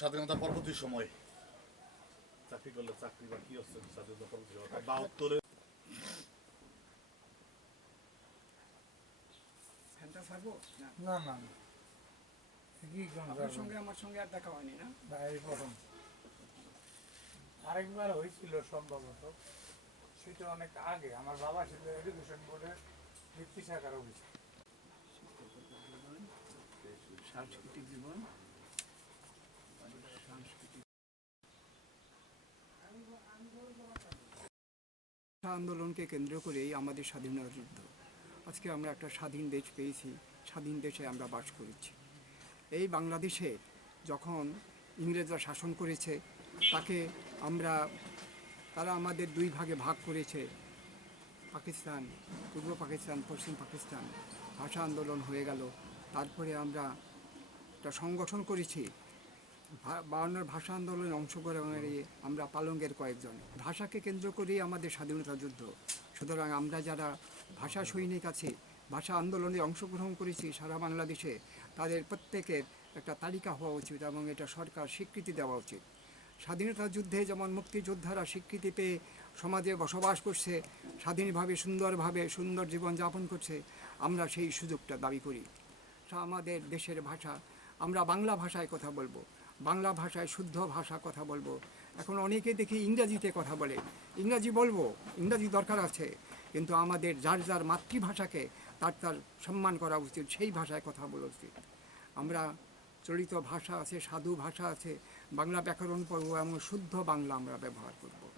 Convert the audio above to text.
স্বাধীনতা পরবর্তী সময়। চাকরি করলে চাকরি বা কি হচ্ছে? স্বাধীনতা পরবর্তী সময় বাহাত্তরে। না। না না না। কি আপনার সঙ্গে আমার সঙ্গে আর দেখা হয়নি না? প্রথম। আরেকবার হয়েছিল সম্ভবত সেটা অনেক আগে। আমার বাবা ছিল এডুকেশন বোর্ডের ভিত্তি শাখার অফিস সাংস্কৃতিক জীবন সাংস্কৃতিক আন্দোলনকে কেন্দ্র করেই আমাদের স্বাধীনতা যুদ্ধ। আজকে আমরা একটা স্বাধীন দেশ পেয়েছি, স্বাধীন দেশে আমরা বাস করেছি। এই বাংলাদেশে যখন ইংরেজরা শাসন করেছে, তাকে আমরা, তারা আমাদের দুই ভাগে ভাগ করেছে। পাকিস্তান, পূর্ব পাকিস্তান, পশ্চিম পাকিস্তান। ভাষা আন্দোলন হয়ে গেল। তারপরে আমরা একটা সংগঠন করেছি বায়ান্নর ভাষা আন্দোলনে অংশগ্রহণকারী আমরা পালঙ্গের কয়েকজন। ভাষাকে কেন্দ্র করেই আমাদের স্বাধীনতা যুদ্ধ। সুতরাং আমরা যারা ভাষা সৈনিক আছি, ভাষা আন্দোলনে অংশগ্রহণ করেছি সারা বাংলাদেশে, তাদের প্রত্যেকের একটা তালিকা হওয়া উচিত এবং এটা সরকার স্বীকৃতি দেওয়া উচিত। স্বাধীনতা যুদ্ধে যেমন মুক্তিযোদ্ধারা স্বীকৃতি পেয়ে সমাজে বসবাস করছে, স্বাধীনভাবে, সুন্দরভাবে, সুন্দর জীবন যাপন করছে, আমরা সেই সুযোগটা দাবি করি। আমাদের দেশের ভাষা, আমরা বাংলা ভাষায় কথা বলব। বাংলা ভাষায় শুদ্ধ ভাষা কথা বলব। এখন অনেকে দেখি ইংরাজিতে কথা বলে। ইংরাজি বলব, ইংরাজি দরকার আছে। কিন্তু আমাদের যার যার মাতৃভাষাকে তার তার সম্মান করা উচিত, সেই ভাষায় কথা বলা উচিত। আমরা চলিত ভাষা আছে, সাধু ভাষা আছে, বাংলা ব্যাকরণ পড়ব এবং শুদ্ধ বাংলা আমরা ব্যবহার করব।